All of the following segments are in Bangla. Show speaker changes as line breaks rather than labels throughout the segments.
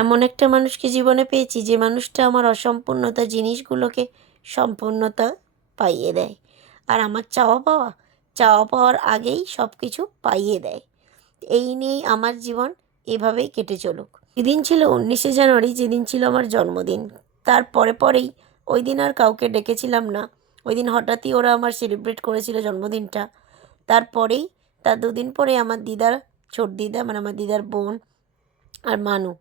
এমন একটা মানুষকে জীবনে পেয়েছি যে মানুষটা আমার অসম্পূর্ণতা জিনিসগুলোকে সম্পূর্ণতা পাইয়ে দেয়। আর আমার চাওয়া পাওয়া, চাওয়া পাওয়ার আগেই সব কিছু পাইয়ে দেয়। এই নিয়েই আমার জীবন এভাবেই কেটে চলুক। এদিন ছিল উনিশে জানুয়ারি, যেদিন ছিল আমার জন্মদিন, তার পরে পরেই ওই দিন আর কাউকে ডেকেছিলাম না। ওই দিন হঠাৎই ওরা আমার সেলিব্রেট করেছিল জন্মদিনটা। তারপরেই তার দুদিন পরে আমার দিদার ছোট দিদা মানে আমার দিদার বোন আর মানু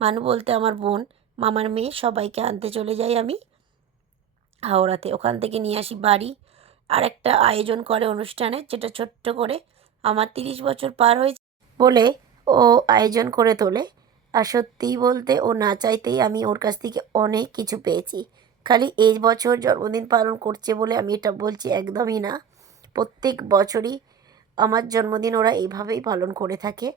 মানু বলতে আমার বোন, মামার মেয়ে, সবাইকে আনতে চলে যাই আমি। হাওড়াতে। ওখান থেকে নিয়ে আসি বাড়ি। আর একটা আয়োজন করে অনুষ্ঠানে, যেটা ছোট্ট করে আমার তিরিশ বছর পার হয়েছে বলে ও আয়োজন করে তোলে। আর সত্যিই বলতে ও না চাইতেই আমি ওর কাছ থেকে অনেক কিছু পেয়েছি। খালি এই বছর জন্মদিন পালন করছে বলে আমি এটা বলছি একদমই না। প্রত্যেক বছরই আমার জন্মদিন ওরা এইভাবেই পালন করে থাকে।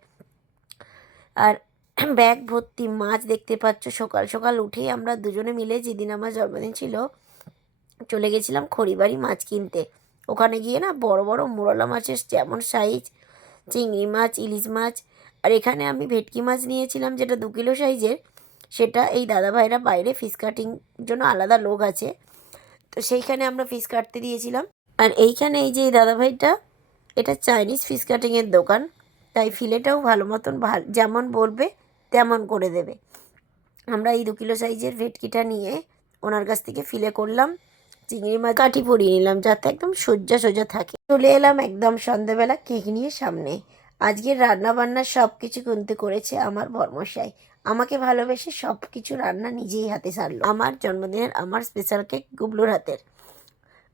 আর ব্যাগ ভর্তি, মাছ দেখতে পাচ্ছ, সকাল সকাল উঠেই আমরা দুজনে মিলে যেদিন আমার জন্মদিন ছিল, চলে গেছিলাম খড়িবাড়ি মাছ কিনতে। ওখানে গিয়ে না বড় বড় মোরলা মাছের যেমন সাইজ চিংড়ি মাছ, ইলিশ মাছ, আর এখানে আমি ভেটকি মাছ নিয়েছিলাম যেটা দু কিলো সাইজের সেটা এই দাদা ভাইরা বাইরে ফিস কাটিং জন্য আলাদা লোক আছে। তো সেইখানে আমরা ফিস কাটতে দিয়েছিলাম। আর এইখানে এই যে এই দাদা ভাইটা, এটা চাইনিজ ফিস কাটিংয়ের দোকান, তাই ফিলেটাও ভালো মতন ভালো যেমন বলবে তেমন করে দেবে। আমরা এই দু কিলো সাইজের ভেটকিটা নিয়ে ওনার কাছ থেকে ফিলে করলাম, চিংড়ি মাছ কাঠি পরিয়ে নিলাম যাতে একদম সোজা সোজা থাকে। চলে এলাম একদম সন্ধ্যাবেলা কেক নিয়ে সামনে। আজকের রান্না বান্না সব কিছু কিনতে করেছে আমার বর্মশাই। আমাকে ভালোবেসে সব কিছু রান্না নিজেই হাতে সারলো। আমার জন্মদিনের আমার স্পেশাল কেক গুবলুর হাতের।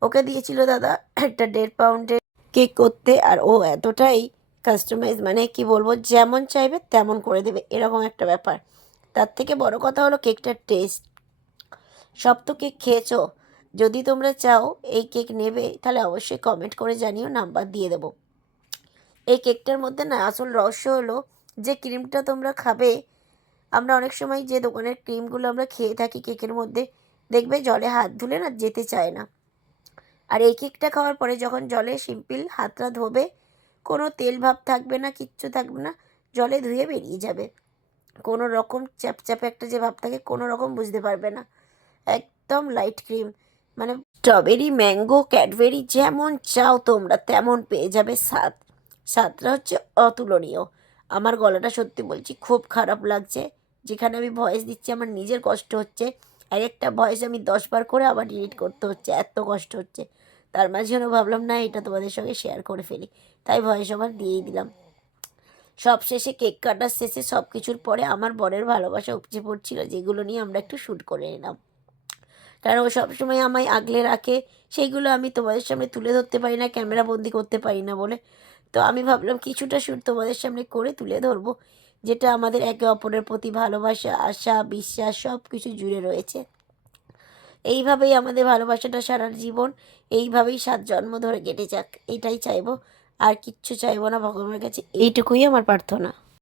ওকে দিয়েছিল দাদা একটা দেড় পাউন্ডের কেক করতে আর ও এতটাই কাস্টমাইজ মানে কি বলব, যেমন চাইবে তেমন করে দেবে, এরকম একটা ব্যাপার। তার থেকে বড় কথা হলো কেকটার টেস্ট সব তো কেক খেয়েছো, যদি তোমরা চাও এই কেক নেবে, তাহলে অবশ্যই কমেন্ট করে জানিও নাম্বার দিয়ে দেবো। এই কেকটার মধ্যে না আসল রহস্য হলো, যে ক্রিমটা তোমরা খাবে, আমরা অনেক সময় যে দোকানের ক্রিমগুলো আমরা খেয়ে থাকি কেকের মধ্যে, দেখবে জলে হাত ধুলে না যেতে চায় না। আর এই কেকটা খাওয়ার পরে যখন জলে সিম্পল হাতটা ধোবে কোনো তেল ভাব থাকবে না, কিচ্ছু থাকবে না, জলে ধুয়ে বেরিয়ে যাবে। কোনো রকম চ্যাপচ্যাপে একটা যে ভাব থাকে, কোনো রকম বুঝতে পারবে না। একদম লাইট ক্রিম মানে স্ট্রবেরি ম্যাঙ্গো ক্যাডবেরি যেমন চাও তোমরা, তেমন পেয়ে যাবে স্বাদ। স্বাদটা হচ্ছে অতুলনীয়। আমার গলাটা সত্যি বলছি, খুব খারাপ লাগছে। যেখানে আমি ভয়েস দিচ্ছি, আমার নিজের কষ্ট হচ্ছে। আর একটা ভয়েস আমি দশবার করে আবার ডিলিট করতে হচ্ছে, এত কষ্ট হচ্ছে। তার মাঝখানে ভাবলাম, না, এটা তোমাদের সঙ্গে শেয়ার করে ফেলি। তাই ভয়েস আবার দিয়েই দিলাম। সব শেষে কেক কাটার শেষে সব কিছুর পরে আমার বরের ভালোবাসা উপচে পড়ছিল, যেগুলো নিয়ে আমরা একটু শ্যুট করে নিলাম। কারণ ও সবসময় আমায় আগলে রাখে, সেইগুলো আমি তোমাদের সামনে তুলে ধরতে পারি না, ক্যামেরা বন্দি করতে পারি না বলে। তো আমি ভাবলাম, কিছুটা শ্যুট তোমাদের সামনে করে তুলে ধরবো, যেটা আমাদের একে অপরের প্রতি ভালোবাসা, আশা, বিশ্বাস সব কিছু জুড়ে রয়েছে। এইভাবেই আমাদের ভালোবাসাটা সারা জীবন, এইভাবেই সাত জন্ম ধরে কেটে যাক, এটাই চাইব। আর কিচ্ছু চাইব না, ভগবানের কাছে এইটুকুই আমার প্রার্থনা।